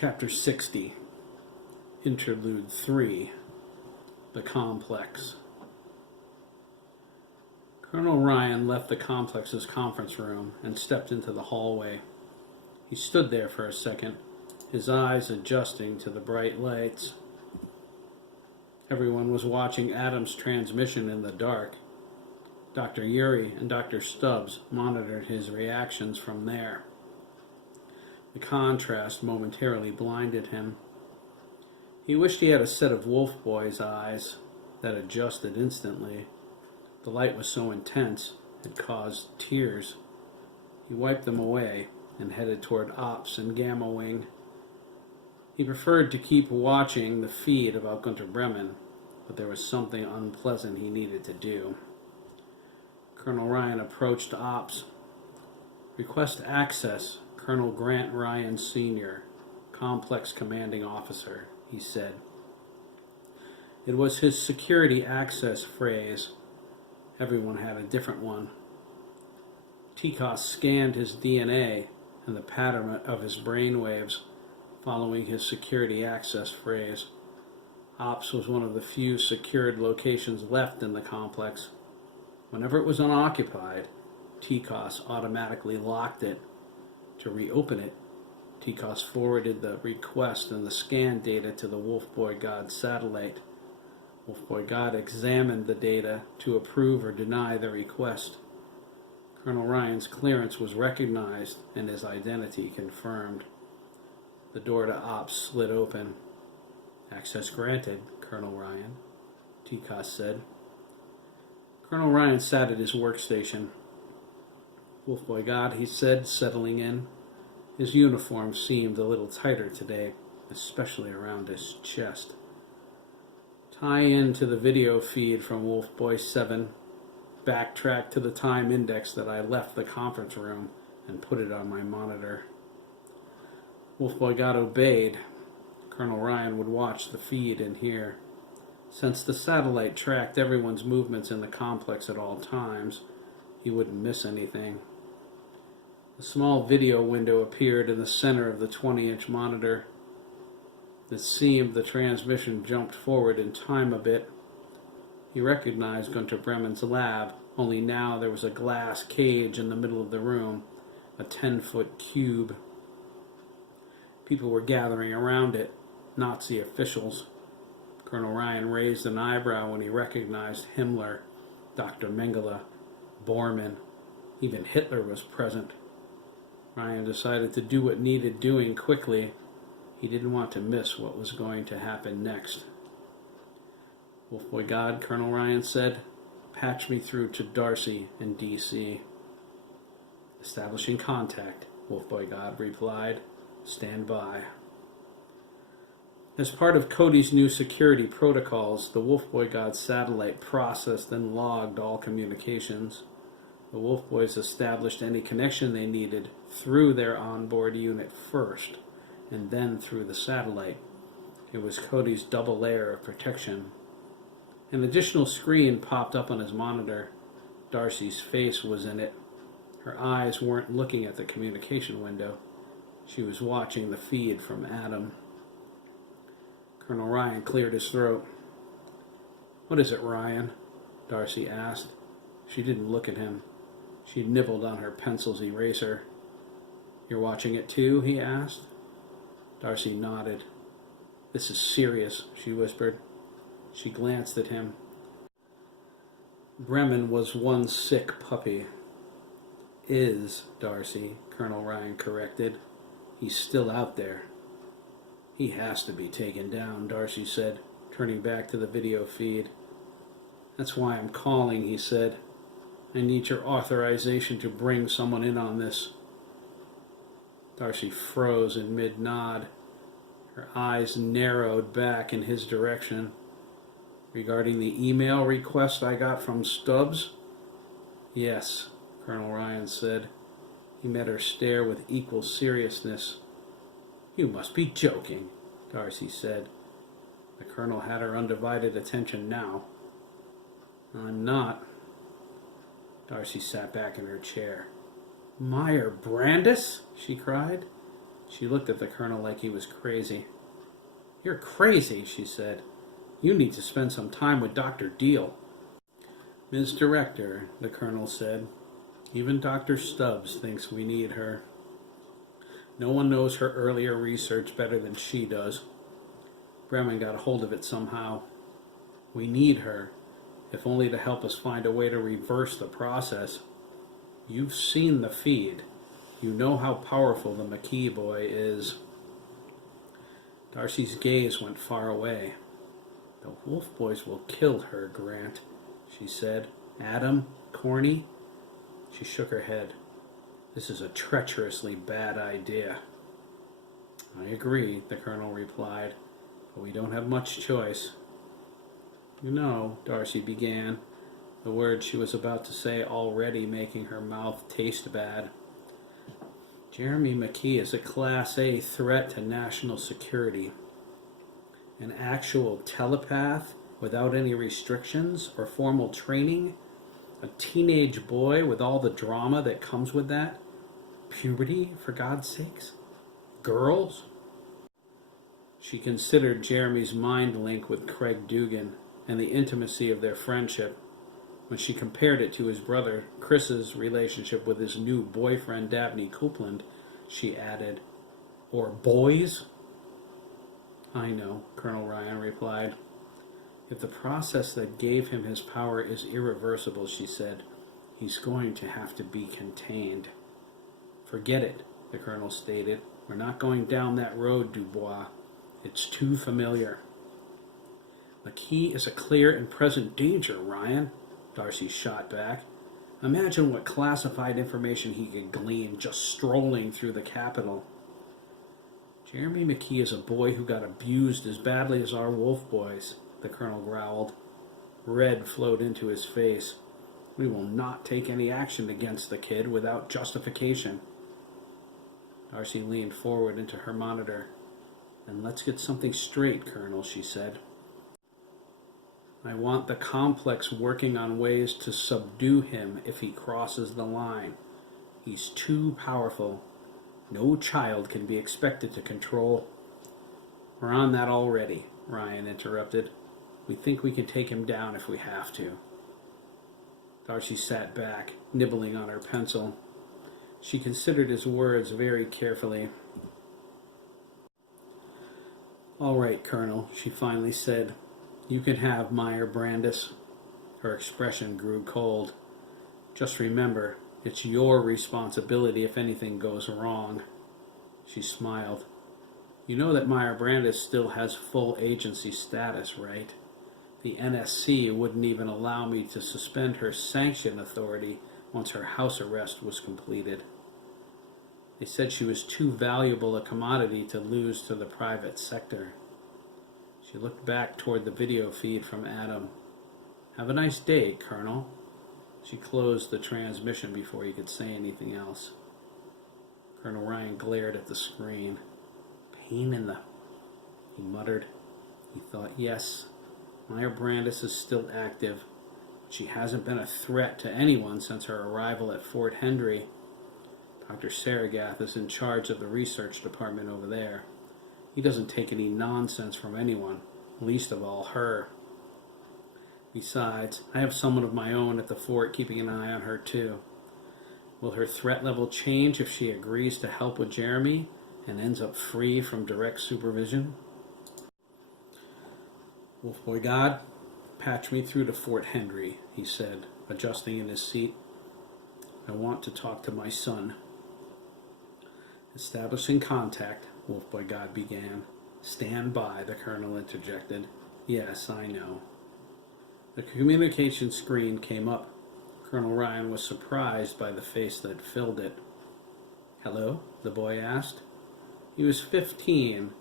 Chapter 60, Interlude 3, The Complex. Colonel Ryan left the complex's conference room and stepped into the hallway. He stood there for a second, his eyes adjusting to the bright lights. Everyone was watching Adam's transmission in the dark. Dr. Urey and Dr. Stubbs monitored his reactions from there. The contrast momentarily blinded him. He wished he had a set of Wolf Boy's eyes that adjusted instantly. The light was so intense it caused tears. He wiped them away and headed toward Ops and Gamma Wing. He preferred to keep watching the feed about Gunter Bremen, but there was something unpleasant he needed to do. Colonel Ryan approached Ops. "Request access, Colonel Grant Ryan Sr., Complex Commanding Officer," he said. It was his security access phrase. Everyone had a different one. Tikos scanned his DNA and the pattern of his brainwaves, following his security access phrase. Ops was one of the few secured locations left in the complex. Whenever it was unoccupied, Tikos automatically locked it. To reopen it, Tikos forwarded the request and the scan data to the Wolf Boy God satellite. Wolf Boy God examined the data to approve or deny the request. Colonel Ryan's clearance was recognized and his identity confirmed. The door to Ops slid open. "Access granted, Colonel Ryan," Tikos said. Colonel Ryan sat at his workstation. "Wolf Boy God," he said, settling in. His uniform seemed a little tighter today, especially around his chest. "Tie in to the video feed from Wolf Boy 7. Backtrack to the time index that I left the conference room and put it on my monitor." Wolf Boy God obeyed. Colonel Ryan would watch the feed and hear. Since the satellite tracked everyone's movements in the complex at all times, he wouldn't miss anything. A small video window appeared in the center of the 20-inch monitor. It seemed the transmission jumped forward in time a bit. He recognized Gunter Bremen's lab, only now there was a glass cage in the middle of the room, a 10-foot cube. People were gathering around it, Nazi officials. Colonel Ryan raised an eyebrow when he recognized Himmler, Dr. Mengele, Bormann. Even Hitler was present. Ryan decided to do what needed doing quickly. He didn't want to miss what was going to happen next. "Wolf Boy God," Colonel Ryan said, "patch me through to Darcy in D.C. "Establishing contact," Wolf Boy God replied. "Stand by." As part of Cody's new security protocols, the Wolf Boy God satellite processed and logged all communications. The Wolf Boys established any connection they needed through their onboard unit first, and then through the satellite. It was Cody's double layer of protection. An additional screen popped up on his monitor. Darcy's face was in it. Her eyes weren't looking at the communication window. She was watching the feed from Adam. Colonel Ryan cleared his throat. "What is it, Ryan?" Darcy asked. She didn't look at him. She nibbled on her pencil's eraser. "You're watching it too?" he asked. Darcy nodded. "This is serious," she whispered. She glanced at him. Bremen was one sick puppy. "Is, Darcy," Colonel Ryan corrected. "He's still out there." "He has to be taken down," Darcy said, turning back to the video feed. "That's why I'm calling," he said. "I need your authorization to bring someone in on this." Darcy froze in mid-nod. Her eyes narrowed back in his direction. "Regarding the email request I got from Stubbs?" "Yes," Colonel Ryan said. He met her stare with equal seriousness. "You must be joking," Darcy said. The colonel had her undivided attention now. "I'm not." Darcy sat back in her chair. "Meyer Brandis?" she cried. She looked at the colonel like he was crazy. "You're crazy," she said. "You need to spend some time with Dr. Deal." "Ms. Director," the colonel said, "even Dr. Stubbs thinks we need her. No one knows her earlier research better than she does. Bremen got a hold of it somehow. We need her, if only to help us find a way to reverse the process. You've seen the feed. You know how powerful the McKee boy is." Darcy's gaze went far away. "The Wolf Boys will kill her, Grant," she said. "Adam, Corny." She shook her head. "This is a treacherously bad idea." "I agree," the colonel replied, "but we don't have much choice." "You know," Darcy began, the words she was about to say already making her mouth taste bad, "Jeremy McKee is a Class A threat to national security. An actual telepath without any restrictions or formal training. A teenage boy with all the drama that comes with that. Puberty, for God's sakes. Girls." She considered Jeremy's mind link with Craig Dugan and the intimacy of their friendship. When she compared it to his brother Chris's relationship with his new boyfriend Dabney Copeland, she added, "Or boys?" "I know," Colonel Ryan replied. "If the process that gave him his power is irreversible," she said, "he's going to have to be contained." "Forget it," the colonel stated. "We're not going down that road, Dubois. It's too familiar." "McKee is a clear and present danger, Ryan," Darcy shot back. "Imagine what classified information he could glean just strolling through the Capitol." "Jeremy McKee is a boy who got abused as badly as our Wolf Boys," the colonel growled. Red flowed into his face. "We will not take any action against the kid without justification." Darcy leaned forward into her monitor. "Then let's get something straight, Colonel," she said. "I want the complex working on ways to subdue him if he crosses the line. He's too powerful. No child can be expected to control." "We're on that already," Ryan interrupted. "We think we can take him down if we have to." Darcy sat back, nibbling on her pencil. She considered his words very carefully. "All right, Colonel," she finally said. "You can have Meyer Brandis." Her expression grew cold. "Just remember, it's your responsibility if anything goes wrong." She smiled. "You know that Meyer Brandis still has full agency status, right? The NSC wouldn't even allow me to suspend her sanction authority once her house arrest was completed. They said she was too valuable a commodity to lose to the private sector." She looked back toward the video feed from Adam. "Have a nice day, Colonel." She closed the transmission before he could say anything else. Colonel Ryan glared at the screen. "Pain in the..." he muttered. He thought, yes, Meyer Brandis is still active. She hasn't been a threat to anyone since her arrival at Fort Henry. Dr. Saragath is in charge of the research department over there. He doesn't take any nonsense from anyone, least of all her. Besides, I have someone of my own at the fort keeping an eye on her too. Will her threat level change if she agrees to help with Jeremy and ends up free from direct supervision? "Wolfboy God, patch me through to Fort Henry," he said, adjusting in his seat. "I want to talk to my son." "Establishing contact," Wolfboy God began. "Stand by," the colonel interjected. "Yes, I know." The communication screen came up. Colonel Ryan was surprised by the face that filled it. "Hello?" the boy asked. He was 15,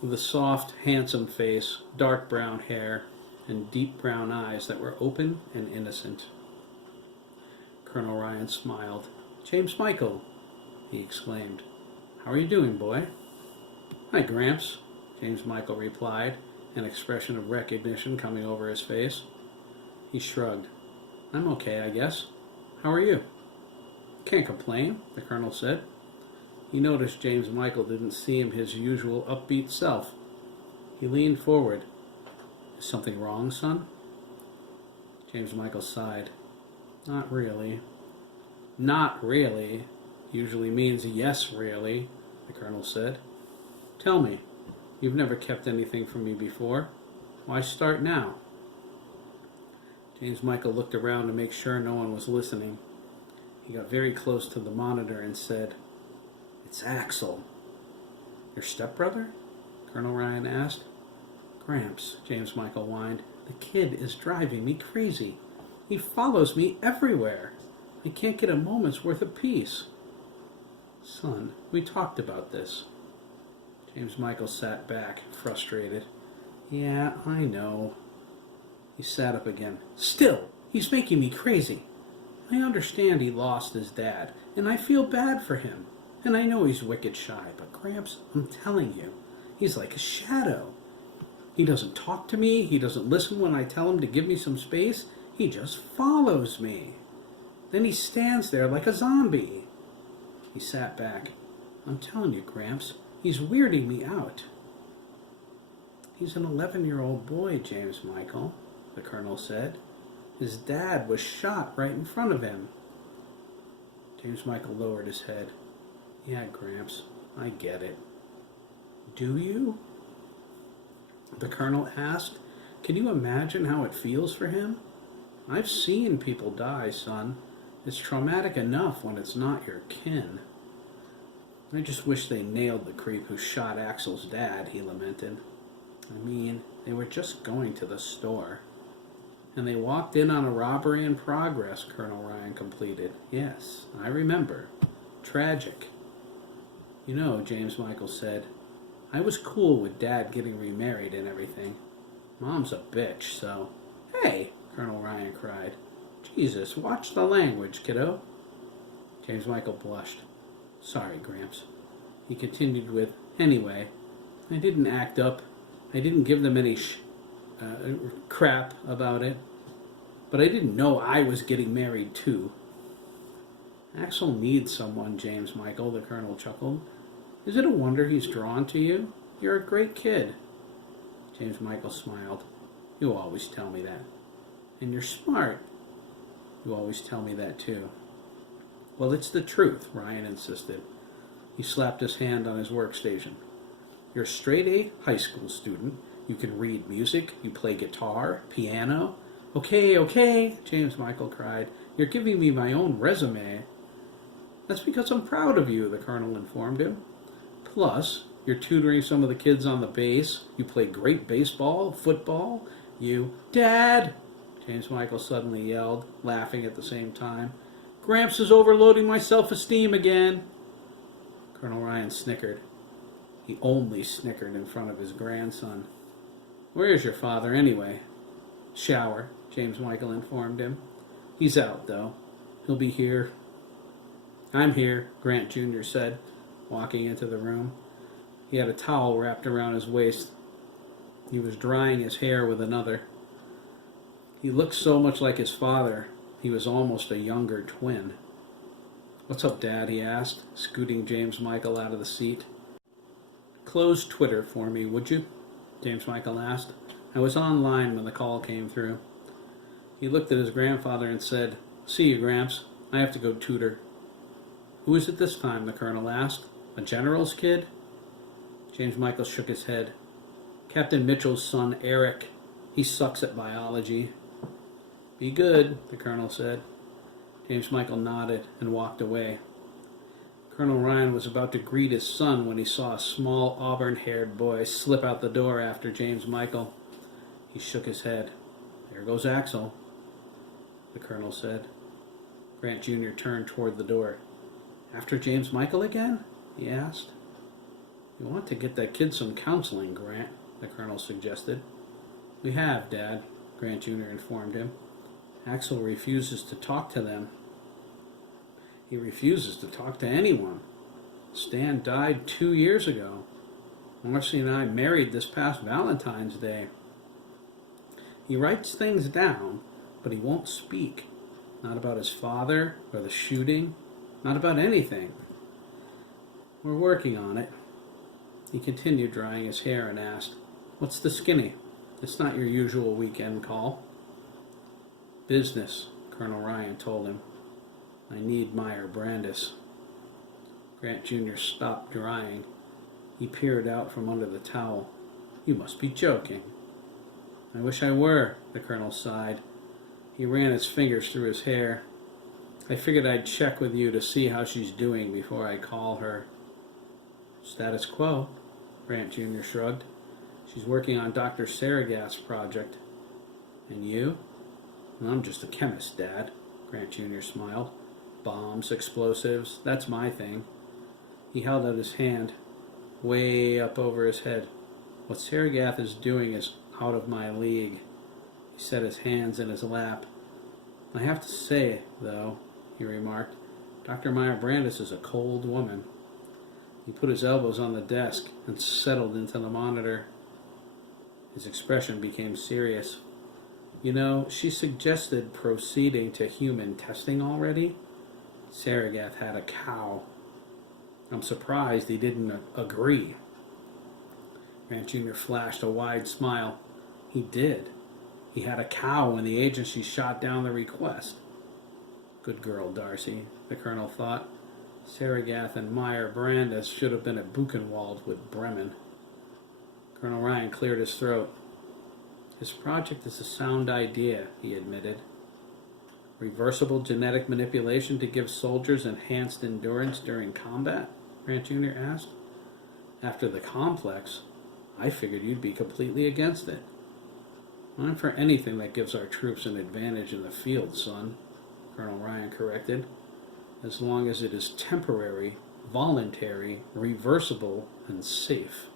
with a soft, handsome face, dark brown hair, and deep brown eyes that were open and innocent. Colonel Ryan smiled. "James Michael!" he exclaimed. "How are you doing, boy?" "Hi, Gramps," James Michael replied, an expression of recognition coming over his face. He shrugged. "I'm okay, I guess. How are you?" "Can't complain," the colonel said. He noticed James Michael didn't seem his usual upbeat self. He leaned forward. Is something wrong, son? James Michael sighed. Not really. Not really usually means yes, really, the colonel said. Tell me, you've never kept anything from me before. Why start now? James Michael looked around to make sure no one was listening. He got very close to the monitor and said, It's Axel. Your stepbrother? Colonel Ryan asked. Gramps, James Michael whined. The kid is driving me crazy. He follows me everywhere. I can't get a moment's worth of peace. Son, we talked about this. James Michael sat back, frustrated. Yeah, I know. He sat up again. Still, he's making me crazy. I understand he lost his dad, and I feel bad for him. And I know he's wicked shy, but Gramps, I'm telling you, he's like a shadow. He doesn't talk to me, he doesn't listen when I tell him to give me some space, he just follows me. Then he stands there like a zombie. He sat back. I'm telling you, Gramps, he's weirding me out. He's an 11-year-old boy, James Michael, the colonel said. His dad was shot right in front of him. James Michael lowered his head. Yeah, Gramps, I get it. Do you? The colonel asked. Can you imagine how it feels for him? I've seen people die, son. It's traumatic enough when it's not your kin. I just wish they nailed the creep who shot Axel's dad, he lamented. I mean, they were just going to the store. And they walked in on a robbery in progress, Colonel Ryan completed. Yes, I remember. Tragic. You know, James Michael said, I was cool with Dad getting remarried and everything. Mom's a bitch, so... Hey, Colonel Ryan cried. Jesus, watch the language, kiddo. James Michael blushed. Sorry, Gramps. He continued with, Anyway, I didn't act up. I didn't give them any crap about it. But I didn't know I was getting married, too. Axel needs someone, James Michael, the colonel chuckled. Is it a wonder he's drawn to you? You're a great kid. James Michael smiled. You always tell me that. And you're smart. You always tell me that, too. Well, it's the truth, Ryan insisted. He slapped his hand on his workstation. You're a straight-A high school student. You can read music. You play guitar, piano. Okay, James Michael cried. You're giving me my own resume. That's because I'm proud of you, the colonel informed him. Plus, you're tutoring some of the kids on the base. You play great baseball, football. You... Dad! James Michael suddenly yelled, laughing at the same time. Gramps is overloading my self-esteem again. Colonel Ryan snickered. He only snickered in front of his grandson. Where is your father, anyway? Shower, James Michael informed him. He's out, though. He'll be here. I'm here, Grant Jr. said, walking into the room. He had a towel wrapped around his waist. He was drying his hair with another. He looked so much like his father, he was almost a younger twin. What's up, Dad? He asked, scooting James Michael out of the seat. Close Twitter for me, would you? James Michael asked. I was online when the call came through. He looked at his grandfather and said, See you, Gramps. I have to go tutor. Who is it this time? The colonel asked. A general's kid? James Michael shook his head. Captain Mitchell's son, Eric. He sucks at biology. Be good, the colonel said. James Michael nodded and walked away. Colonel Ryan was about to greet his son when he saw a small auburn-haired boy slip out the door after James Michael. He shook his head. There goes Axel, the colonel said. Grant Jr. turned toward the door. After James Michael again? He asked. You want to get that kid some counseling, Grant, the colonel suggested. We have, Dad, Grant Jr. informed him. Axel refuses to talk to them. He refuses to talk to anyone. Stan died 2 years ago. Marcy and I married this past Valentine's Day. He writes things down, but he won't speak. Not about his father or the shooting. Not about anything. We're working on it. He continued drying his hair and asked, "What's the skinny? It's not your usual weekend call." "Business," Colonel Ryan told him. "I need Meyer Brandis." Grant Jr. stopped drying. He peered out from under the towel. "You must be joking." "I wish I were," the colonel sighed. He ran his fingers through his hair. "I figured I'd check with you to see how she's doing before I call her." "Status quo," Grant Jr. shrugged. "She's working on Dr. Saragas's project." "And you?" "I'm just a chemist, Dad," Grant Jr. smiled. "Bombs, explosives, that's my thing." He held out his hand, way up over his head. "What Saragas is doing is out of my league." He set his hands in his lap. "I have to say, though," he remarked, "Dr. Meyer Brandis is a cold woman." He put his elbows on the desk and settled into the monitor. His expression became serious. "You know, she suggested proceeding to human testing already. Saragas had a cow. I'm surprised he didn't agree." Grant Jr. flashed a wide smile. "He did. He had a cow when the agency shot down the request." Good girl, Darcy, the colonel thought. Saragas and Meyer Brandis should have been at Buchenwald with Bremen. Colonel Ryan cleared his throat. "His project is a sound idea," he admitted. "Reversible genetic manipulation to give soldiers enhanced endurance during combat?" Grant Jr. asked. "After the complex, I figured you'd be completely against it." "I'm for anything that gives our troops an advantage in the field, son," Colonel Ryan corrected, "as long as it is temporary, voluntary, reversible, and safe."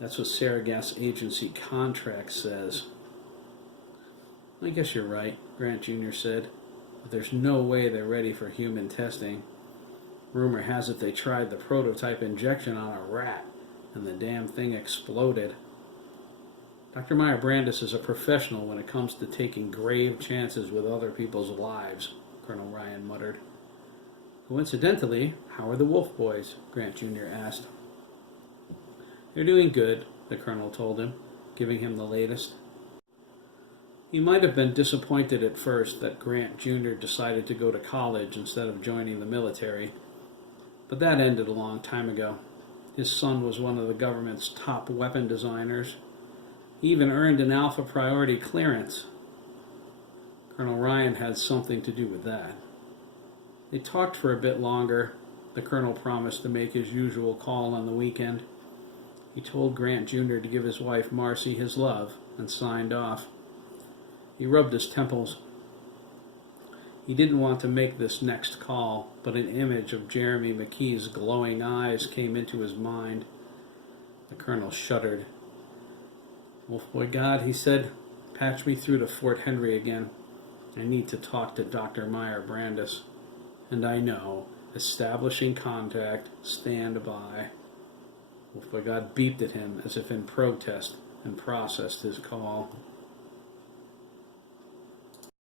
"That's what Saragas agency contract says." "I guess you're right," Grant Jr. said, "but there's no way they're ready for human testing. Rumor has it they tried the prototype injection on a rat, and the damn thing exploded. Dr. Meyer Brandis is a professional when it comes to taking grave chances with other people's lives," Colonel Ryan muttered. "Coincidentally, how are the Wolf boys?" Grant Jr. asked. "They're doing good," the colonel told him, giving him the latest. He might have been disappointed at first that Grant Jr. decided to go to college instead of joining the military, but that ended a long time ago. His son was one of the government's top weapon designers. He even earned an Alpha Priority clearance. Colonel Ryan had something to do with that. They talked for a bit longer. The colonel promised to make his usual call on the weekend. He told Grant Jr. to give his wife Marcy his love and signed off. He rubbed his temples. He didn't want to make this next call, but an image of Jeremy McKee's glowing eyes came into his mind. The colonel shuddered. "Wolfboy God," he said, "patch me through to Fort Henry again. I need to talk to Dr. Meyer Brandis. And I know, establishing contact, stand by." Wolfboy God beeped at him as if in protest and processed his call.